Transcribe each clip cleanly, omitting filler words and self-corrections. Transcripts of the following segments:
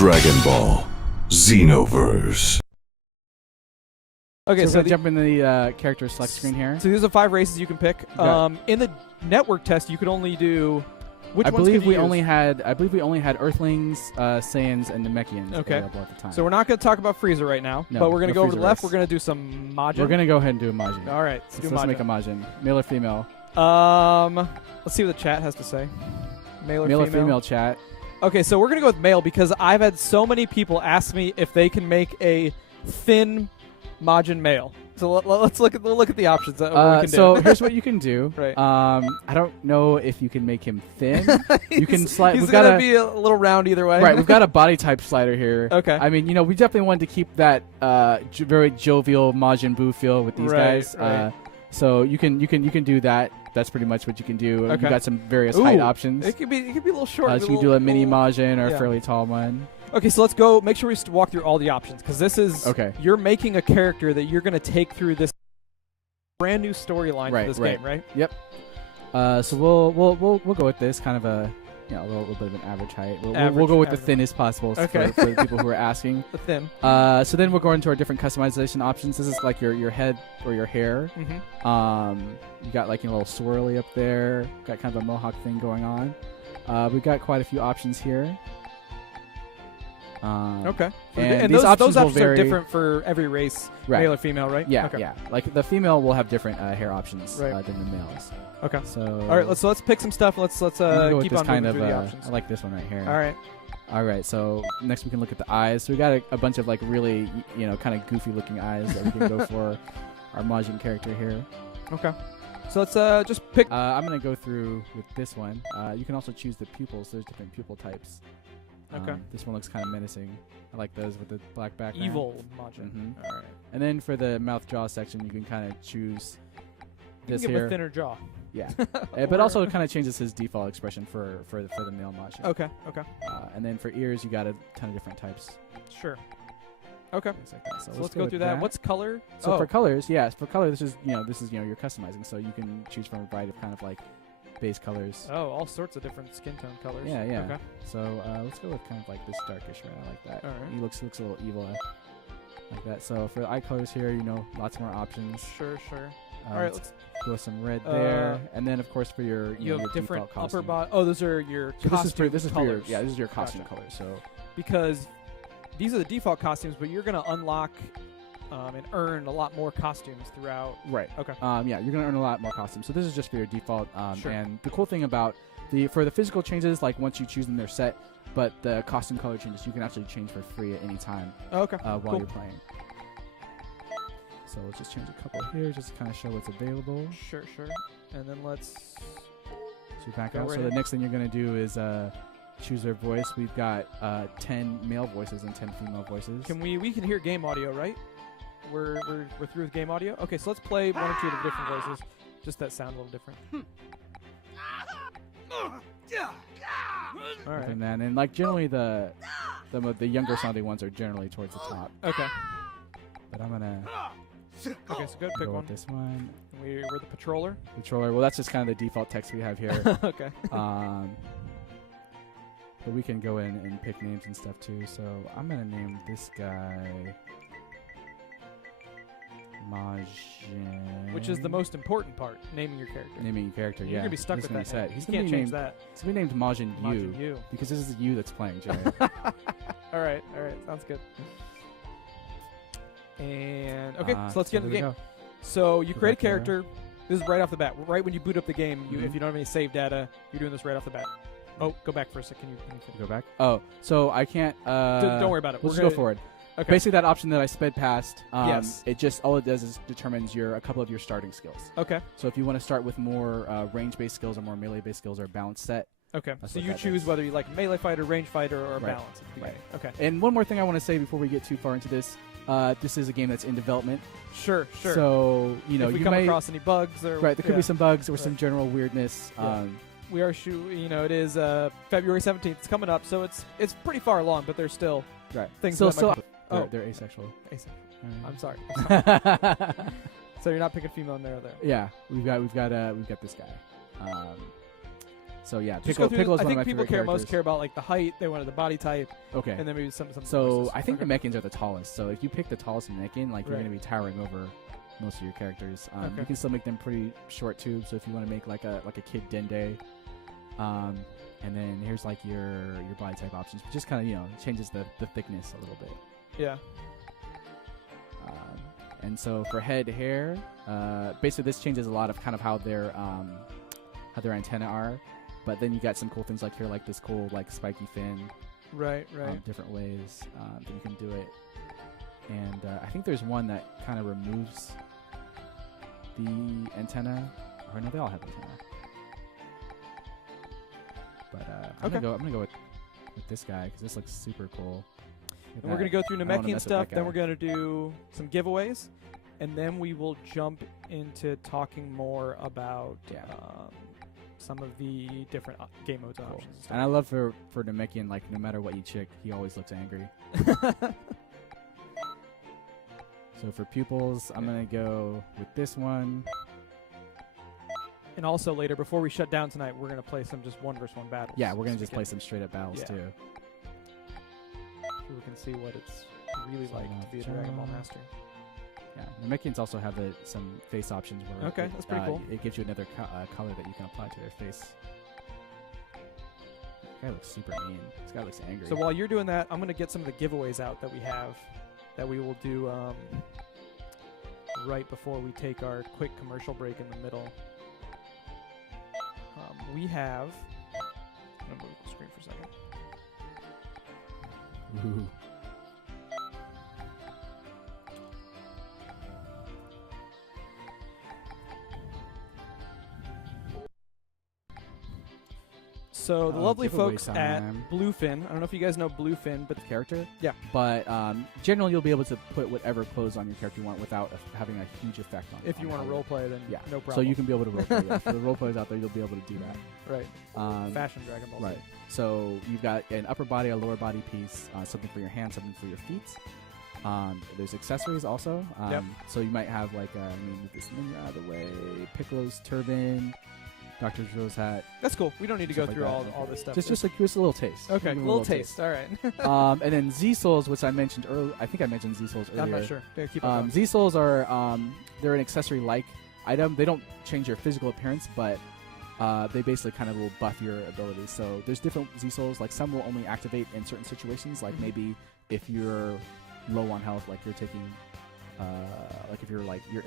Dragon Ball Xenoverse. Okay, so jump in the character select screen here. So these are 5 races you can pick. In the network test, you could only do. Which I ones believe could you we use? only had. I believe we only had Earthlings, Saiyans, and Namekians available at the time. So we're not going to talk about Frieza right now, No, but we're going to no go over to Frieza the left. race. We're going to do some Majin. We're gonna go ahead and do a Majin. All right, Let's make a Majin. Male or female? Let's see what the chat has to say. Male or female chat. Okay, so we're going to go with male because I've had so many people ask me if they can make a thin Majin male. So let's look at the options that we can do. So here's what you can do. Right. I don't know if you can make him thin. You can slide. He's going to be a little round either way. Right. We've got a body type slider here. Okay. I mean, we definitely wanted to keep that very jovial Majin Buu feel with these guys. Right. So you can do that. That's pretty much what you can do. Okay. You got some various height options. It could be a little short. So you can do a mini Majin or a fairly tall one. Okay, so let's go. Make sure we walk through all the options because this is you're making a character that you're going to take through this brand new storyline for this game, right? Yep. So we'll go with this kind of a little bit of an average height. We'll go with the thinnest possible for the people who are asking. The thin. So then we'll go into our different customization options. This is like your head or your hair. Mm-hmm. You got like a little swirly up there. Got kind of a mohawk thing going on. We've got quite a few options here. Okay. And those options options are different for every race, male or female, right? Yeah, okay. yeah. Like the female will have different hair options than the males. Okay. So all right, let's pick some stuff. Let's keep on moving through the options. I like this one right here. All right. All right. So next we can look at the eyes. So we got a bunch of like really kind of goofy looking eyes that we can go for our Majin character here. Okay. So let's just pick. I'm gonna go through with this one. You can also choose the pupils. There's different pupil types. Okay. This one looks kind of menacing. I like those with the black background. Evil Majin. Mm-hmm. All right. And then for the mouth jaw section, you can kind of choose this give here. him a thinner jaw. Yeah. But also it kind of changes his default expression for the male Majin. Okay. Okay. And then for ears, you got a ton of different types. Sure. Okay. Like that. So let's go through that. What's color? So for colors, for color, this is you're customizing, so you can choose from a variety of kind of like base colors. Oh, all sorts of different skin tone colors. Yeah, yeah. Okay. So let's go with kind of like this darkish red. I like that. All right. He looks a little evil like that. So for the eye colors here, lots more options. Sure. All right, let's go with some red there, and then of course for your you have your different upper body. Oh, those are your costume this is colors. this is your costume colors. So because these are the default costumes, but you're gonna unlock and earn a lot more costumes throughout. Right. Okay. Yeah, you're gonna earn a lot more costumes. So this is just for your default. Sure. And the cool thing about for the physical changes, like once you choose them, they're set. But the costume color changes, you can actually change for free at any time. Okay. While you're playing. So let's just change a couple here, just to kind of show what's available. Sure. And then let's. So back out. So the next thing you're gonna do is choose their voice. We've got 10 male voices and 10 female voices. We can hear game audio, right? We're through with game audio. Okay, so let's play one or two of the different voices. Just that sound a little different. All right. And then like generally the younger sounding ones are generally towards the top. Okay. But I'm gonna. Okay, so go pick one. This one. We're the patroller. Patroller. Well, that's just kind of the default text we have here. Okay. But we can go in and pick names and stuff too. So I'm gonna name this guy Majin. Which is the most important part, naming your character. Naming your character, yeah. You're gonna be stuck with that. Set. He's can't change that. He's gonna be named Majin U. Because this is you that's playing, Jerry. All right, sounds good. And okay, so let's get into the game. So you create a character. This is right off the bat. Right when you boot up the game, if you don't have any save data, you're doing this right off the bat. Oh, go back for a second. Can you go back? Oh, so I can't. Don't worry about it. We'll just go forward. Okay. Basically, that option that I sped past, yes. All it does is determines a couple of your starting skills. Okay. So if you want to start with more range-based skills or more melee-based skills or balanced set. Okay. So you choose whether you like melee fighter, range fighter, or balance. Right. Okay. And one more thing I want to say before we get too far into this. This is a game that's in development. Sure. So if we come across any bugs or there could be some bugs or some general weirdness. Yeah. We are it is February 17th. It's coming up, so it's pretty far along, but there's still things. They're asexual. Asexual. I'm sorry. So you're not picking female in there, or there? Yeah, we've got this guy. So yeah, Just go Piccolo is I one of my think people favorite most characters. care about like the height. They wanted the body type. Okay. And then maybe some. So I think okay. Namekians are the tallest. So if you pick the tallest Namekian, like you're Right. going to be towering over most of your characters. Okay. You can still make them pretty short too. So if you want to make like a kid Dende, and then here's like your body type options. Just kind of changes the thickness a little bit. Yeah. And so for head hair, basically this changes a lot of kind of how their antennae are. But then you got some cool things like here, like this cool like spiky fin. Right. Different ways that you can do it. And I think there's one that kind of removes the antenna. Or no, they all have antenna. But I'm gonna go with this guy because this looks super cool. And we're gonna go through Namekian stuff. Then we're gonna do some giveaways, and then we will jump into talking more about some of the different game modes and options. And stuff. And I love for Namekian, like no matter what you chick, he always looks angry. So for pupils, I'm gonna go with this one. And also later, before we shut down tonight, we're gonna play some just 1v1 battles. Yeah, we're gonna just play some straight up battles too. So we can see what it's really like to be a Dragon Ball master. Yeah, Namekians also have some face options where that's pretty cool. It gives you another color that you can apply to their face. This guy looks super mean. This guy looks angry. So while you're doing that, I'm going to get some of the giveaways out that we have that we will do right before we take our quick commercial break in the middle. We have... I'm going to move the screen for a second. Ooh. So the lovely giveaway folks time. at Bluefin, I don't know if you guys know Bluefin, but Character? Yeah. But generally you'll be able to put whatever clothes on your character you want without having a huge effect on it. if you want to roleplay, then no problem. So you can be able to roleplay. Yeah. For the roleplayers out there, you'll be able to do that. Right. Fashion Dragon Ball. Right. So you've got an upper body, a lower body piece, something for your hands, something for your feet. There's accessories also. So you might have like, move this ninja out of the way, Piccolo's turban, Dr. Joe's hat. That's cool. We don't need to go Stuff through like that. all this stuff. Just a little taste. Okay, Give 'em a little taste. All right. And then Z Souls, which I mentioned earlier. I think I mentioned Z Souls earlier. I'm not sure. Yeah, keep on going. Z Souls are they're an accessory-like item. They don't change your physical appearance, but they basically kind of will buff your abilities. So there's different Z Souls. Like some will only activate in certain situations. Like maybe if you're low on health, like you're taking, like if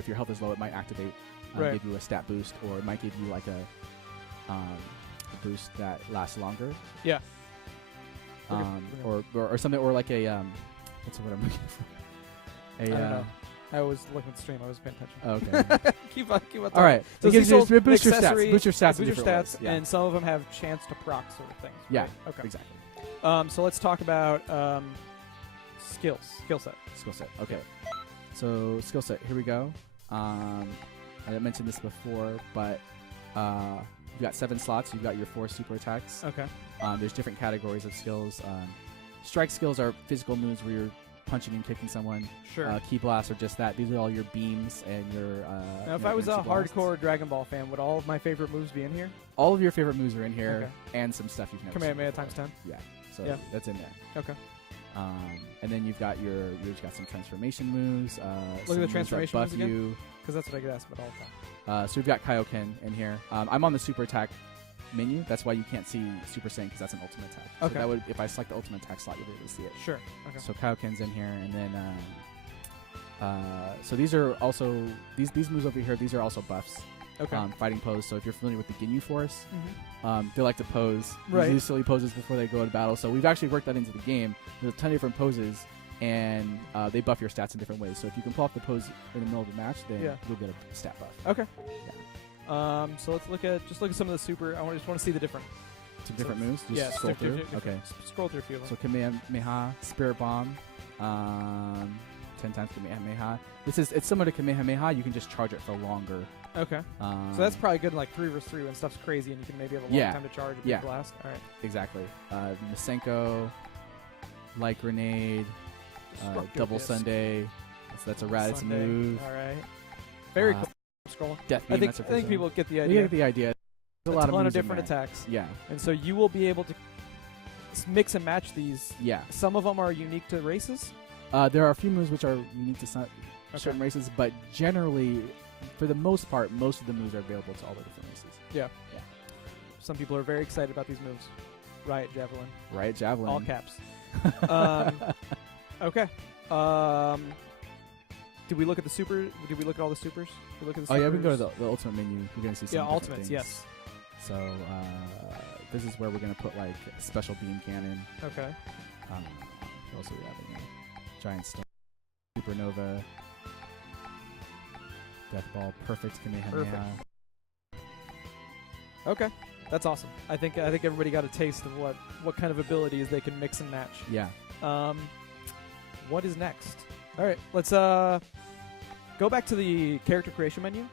your health is low, it might activate, give you a stat boost, or it might give you like a boost that lasts longer. Yeah. Or something, or like a what's the word I'm looking for? I don't know. I was looking at the stream. I was paying attention. Okay. keep on. All right. So it gives Z-Souls, you boost your stats. accessory, Boost your stats. boost your stats, Yeah. and some of them have chance to proc sort of things. Yeah. Right? Okay. Exactly. So let's talk about skill set. Skill set. Okay. So skill set. Here we go. I mentioned this before, but you've got 7 slots. You've got your 4 super attacks. Okay. There's different categories of skills. Strike skills are physical moves where you're punching and kicking someone. Sure. Key blasts are just that. These are all your beams and your. Now, if I was a hardcore Dragon Ball fan, would all of my favorite moves be in here? All of your favorite moves are in here, and some stuff you've never seen Kamehameha before. times 10. Yeah. So Yeah. that's in there. Okay. And then you've got you've got some transformation moves. Look at the transformation moves moves that buff again. you. Because that's what I get asked about all the time. So we've got Kaioken in here. I'm on the super attack menu. That's why you can't see Super Saiyan, because that's an ultimate attack. Okay. So that would, if I select the ultimate attack slot, you'll be able to see it. Sure. Okay. So Kaioken's in here, and then so these are also these moves over here. These are also buffs. Okay. Fighting pose. So if you're familiar with the Ginyu Force, they like to pose Right. these silly poses before they go into battle. So we've actually worked that into the game. There's a ton of different poses, and they buff your stats in different ways. So if you can pull off the pose in the middle of the match, then you'll get a stat buff. Okay. So let's look at some of the super. I just want to see the different. Some different moves. Just scroll through. Okay. Scroll through a few of them. So Kamehameha, Spirit Bomb, 10 times Kamehameha. It's similar to Kamehameha. You can just charge it for longer. Okay. So that's probably good in like 3v3 when stuff's crazy and you can maybe have a long time to charge a big blast. All right. Exactly. Masenko, Light Grenade, Double Sunday. That's a Raditz move. All right. Very cool. Scroll. Death I Beam. think people get the idea. We get the idea. There's a ton of moves in different there. attacks. Yeah. And so you will be able to mix and match these. Yeah. Some of them are unique to races. There are a few moves which are unique to certain races, but generally, for the most part, most of the moves are available to all the different races. Yeah. Yeah. Some people are very excited about these moves. Riot Javelin. Riot Javelin. All caps. Okay. Did we look at the super? Did we look at all the supers? Did we look at the Oh yeah, we can go to supers? the ultimate menu. You're gonna see some Yeah, different ultimates. things. Yes. So this is where we're gonna put like special beam cannon. Okay. Also we have giant storm, supernova, death ball, perfect Kamehameha. Perfect. Okay. That's awesome. I think everybody got a taste of what kind of abilities they can mix and match. Yeah. What is next? All right, let's go back to the character creation menu.